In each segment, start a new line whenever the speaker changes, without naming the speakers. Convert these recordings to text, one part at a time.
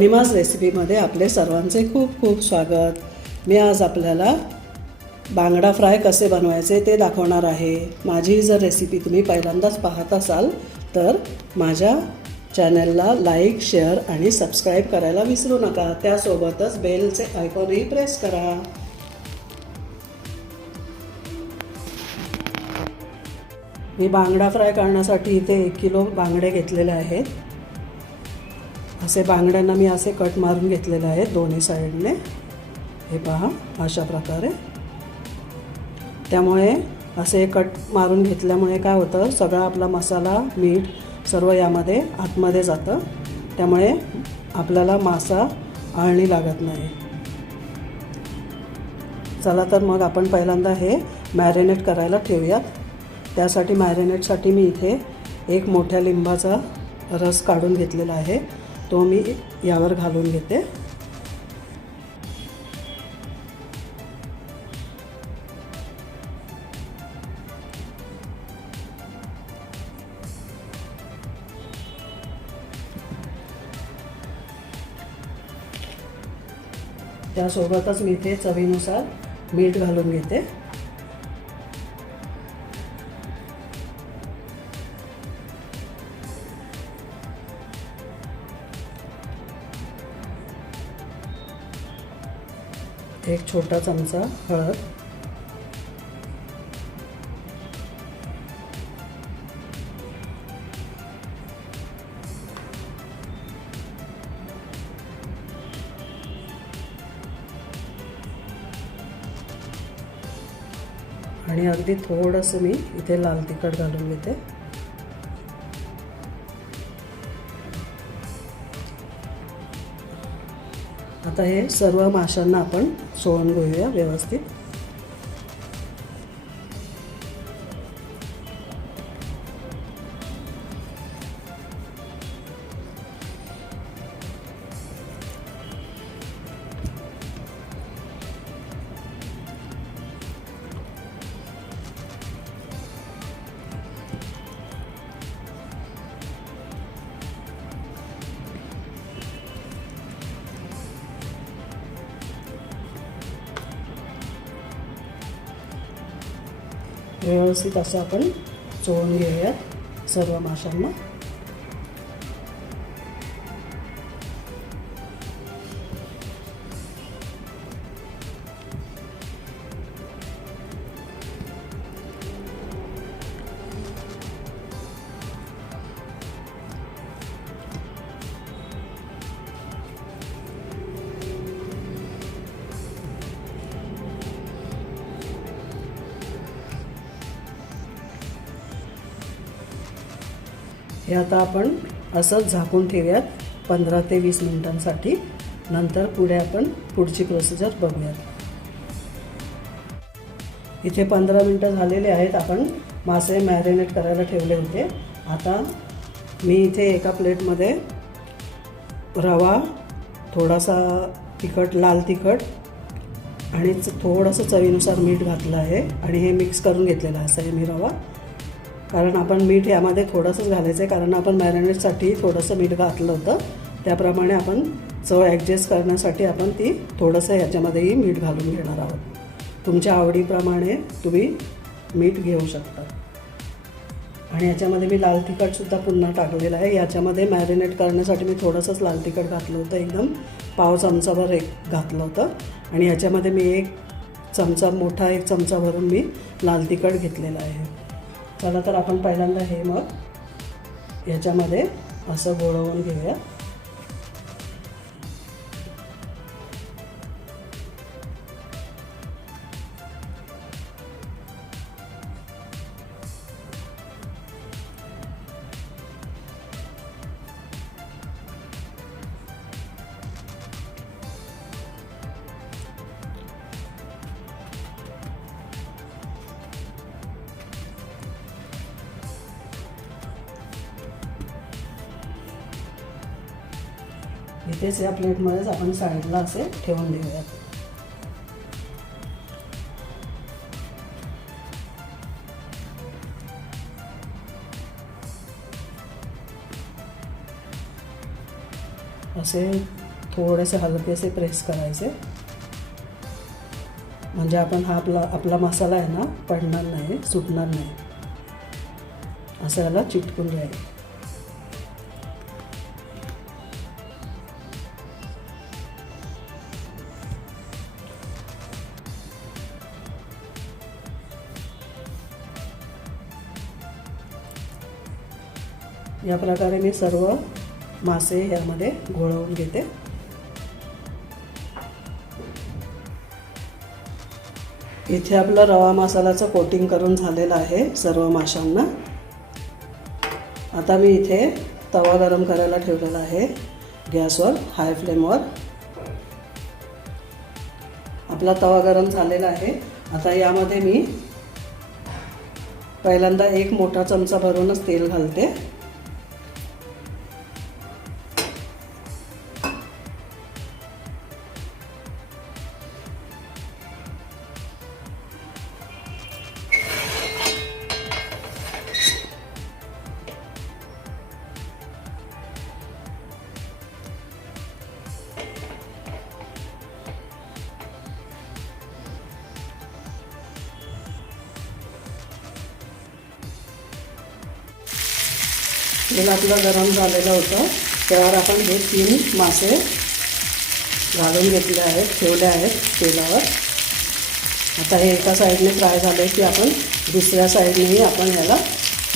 पौर्णिमाज रेसिपीमध्ये आपले सर्वांचे खूप खूप स्वागत. मी आज आपल्याला बांगडा फ्राय कसे बनवायचे ते दाखवणार आहे. माझी जर रेसिपी तुम्ही पहिल्यांदाच पाहत असाल तर माझ्या चॅनलला लाईक शेअर आणि सबस्क्राईब करायला विसरू नका. त्यासोबतच बेलचे आयकॉनही प्रेस करा. मी बांगडा फ्राय करण्यासाठी इथे एक किलो बांगडे घेतलेले आहेत. असे बांगड्यांना मी असे कट मारून घेतलेले आहेत दोन्ही साईडने. हे पहा अशा प्रकारे. त्यामुळे असे कट मारून घेतल्यामुळे काय होतं सगळा आपला मसाला मीठ सर्व यामध्ये आतमध्ये जातं. त्यामुळे आपल्याला मासा आळणी लागत नाही. चला तर मग आपण पहिल्यांदा हे मॅरिनेट करायला ठेवूयात. त्यासाठी मॅरिनेटसाठी मी इथे एक मोठ्या लिंबाचा रस काढून घेतलेला आहे. तो मी यावर घालून घेते. त्यासोबतच मी इथे चवीनुसार मीठ घालून घेते. छोटा चमचा हळद. आणि अगदी थोडंसं मी इथे लाल तिखट घालून घेते. आता हे सर्व माशांना आपण सोडून घेऊया व्यवस्थित. व्यवस्थित असं आपण चोळून घेऊयात सर्व माशांना. हे आता आपण असंच झाकून ठेवूयात पंधरा ते वीस मिनिटांसाठी. नंतर पुढे आपण पुढची प्रोसिजर बघूयात. इथे पंधरा मिनटं झालेले आहेत. आपण मासे मॅरिनेट करायला ठेवले होते. आता मी इथे एका प्लेटमध्ये रवा थोडासा तिखट लाल तिखट आणि थोडंसं चवीनुसार मीठ घातलं आहे. आणि हे मिक्स करून घेतलेलं आहे. असं आहे मी रवा. कारण आपण मीठ यामध्ये थोडंसंच घालायचं आहे कारण आपण मॅरिनेटसाठी थोडंसं मीठ घातलं होतं. त्याप्रमाणे आपण चव ॲडजस्ट करण्यासाठी आपण ती थोडंसं ह्याच्यामध्येही मीठ घालून घेणार आहोत. तुमच्या आवडीप्रमाणे तुम्ही मीठ घेऊ शकता. आणि याच्यामध्ये मी लाल तिखटसुद्धा पुन्हा टाकलेलं आहे. याच्यामध्ये मॅरिनेट करण्यासाठी मी थोडंसंच लाल तिखट घातलं होतं. एकदम पाव चमचाभर एक घातलं होतं. आणि याच्यामध्ये मी एक चमचा मोठा एक चमचा भरून मी लाल तिखट घेतलेलं आहे. चला तर आपण पहिल्यांदा हे मग याच्यामध्ये असं गोळवून घेऊया. तेच या प्लेटमध्येच आपण साईडला असे ठेवून देऊयात. असे थोडेसे हलकेसे प्रेस करायचे. म्हणजे आपण हा आपला आपला मसाला आहे ना पडणार नाही सुटणार नाही. असं याला चिटकून जाईल या प्रकारे मी सर्व मासे यामध्ये घोळवून घेते. इथे आपलं रवा मसाल्याचं कोटिंग करून झालेलं आहे सर्व माशांना. आता मी इथे तवा गरम करायला ठेवलेला आहे. गॅसवर हाय फ्लेमवर आपला तवा गरम झालेला आहे. आता यामध्ये मी पहिल्यांदा एक मोठा चमचा भरूनच तेल घालते. तेल आपलं गरम झालेलं होतं त्यावर आपण हे तीन मासे घालून घेतले आहेत ठेवले आहेत तेलावर. आता हे एका साईडने फ्राय झाले की आपण दुसऱ्या साईडनेही आपण याला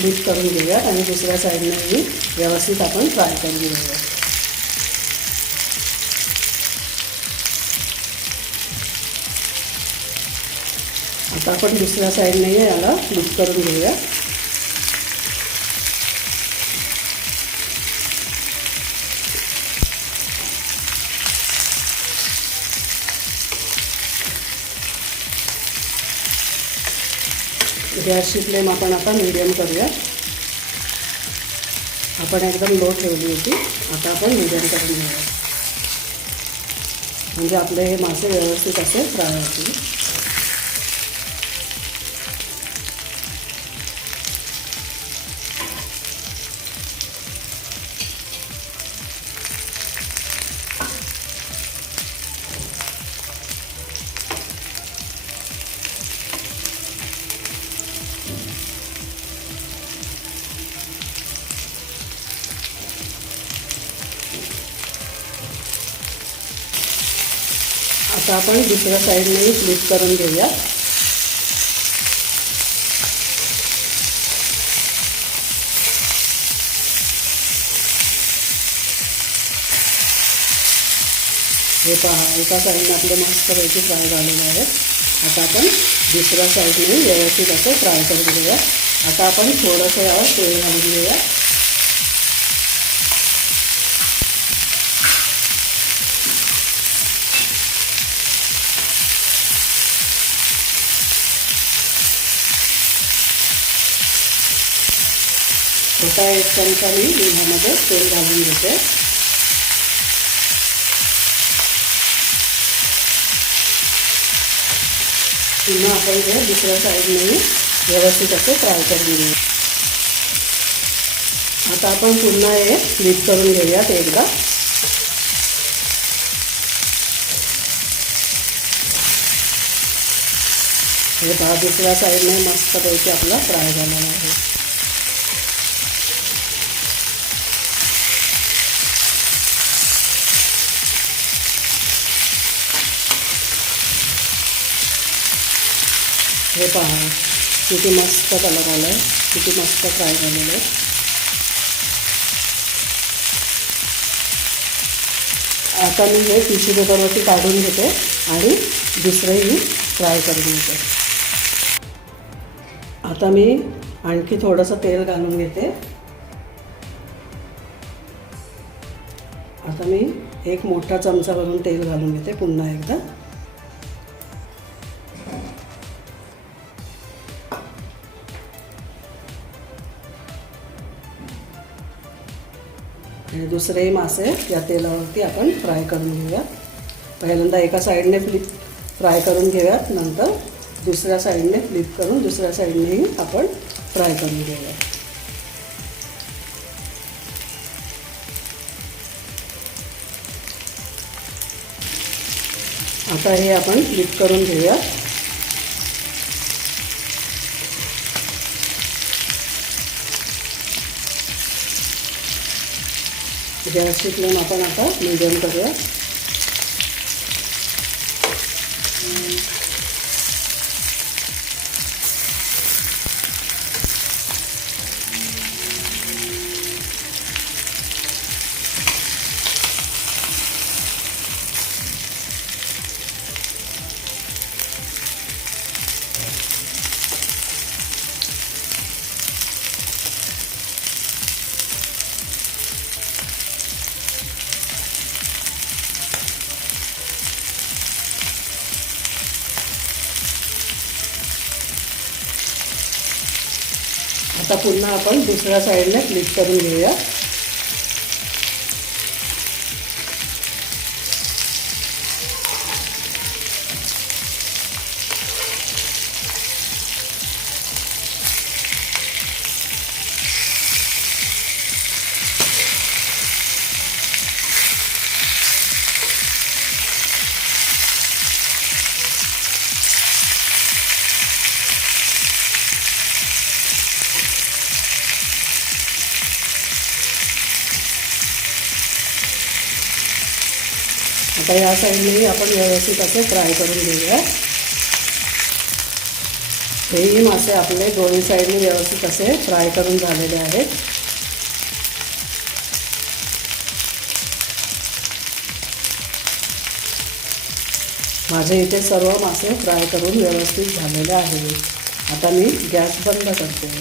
डीप करून घेऊयात आणि दुसऱ्या साईडनेही व्यवस्थित आपण फ्राय करून घेऊयात. आता आपण दुसऱ्या साईडनेही याला डीप करून घेऊया गॅसची फ्लेम आपण आता मिडियम करूया. आपण एकदम लो ठेवली होती. आता आपण मिडियम करून घेऊया. म्हणजे आपले हे मासे व्यवस्थित असे फ्राय होतील. आता आपण दुसऱ्या साईडनेही फ्लिप करून घेऊया. हे पहा एका साईडने आपले मस्तपैकी फ्राय झालेले आहेत आता आपण दुसऱ्या साईडने व्यवस्थित असं फ्राय करून घेऊया. आता आपण थोडंसं यावर तेल घालून घेऊया. छोटा एक चमचा मी ह्यामध्ये तेल घालून घेते. पुन्हा आपण ते दुसऱ्या साईडने व्यवस्थित असे फ्राय करून घेऊ. आता आपण पुन्हा हे फ्लिप करून घेऊयात एकदा. हे पहा दुसऱ्या साईडने मस्तपैकी आपला फ्राय झालेला आहे. हे पहा किती मस्त कलर आला आहे किती मस्त फ्राय झालेलं आहे. आता मी हे टिश्यू पेपरवरती काढून घेते आणि दुसरंही फ्राय करून घेते. आता मी आणखी थोडंसं तेल घालून घेते. आता मी एक मोठा चमचा भरून तेल घालून घेते पुन्हा एकदा. आणि दुसरेही मासे या तेलावरती आपण फ्राय करून घेऊयात पहिल्यांदा एका साईडने फ्लिप फ्राय करून घेऊयात नंतर दुसऱ्या साईडने फ्लिप करून दुसऱ्या साईडनेही आपण फ्राय करून घेऊयात आता हे आपण फ्लिप करून घेऊयात. गॅसची फ्लेम आपण आता मिडियम करूया आता पुन्हा आपण दुसऱ्या साईडला फ्लिप करून घेऊया. आता या साईडनेही आपण व्यवस्थित असे फ्राय करून घेऊया. हेही मासे आपले दोन्ही साईडने व्यवस्थित असे फ्राय करून झालेले आहेत. माझे इथे सर्व मासे फ्राय करून व्यवस्थित झालेले आहेत. आता मी गॅस बंद करते.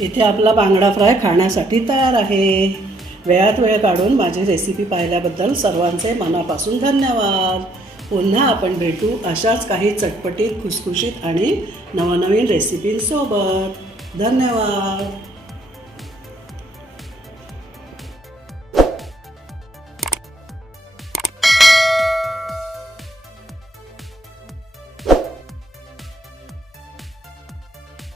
इथे आपला बांगडा फ्राय खाण्यासाठी तयार आहे. वेळात वेळ काढून माझी रेसिपी पाहिल्याबद्दल सर्वांचे मनापासून धन्यवाद. पुन्हा आपण भेटू अशाच काही चटपटीत खुसखुशीत आणि नवनवीन रेसिपींसोबत धन्यवाद.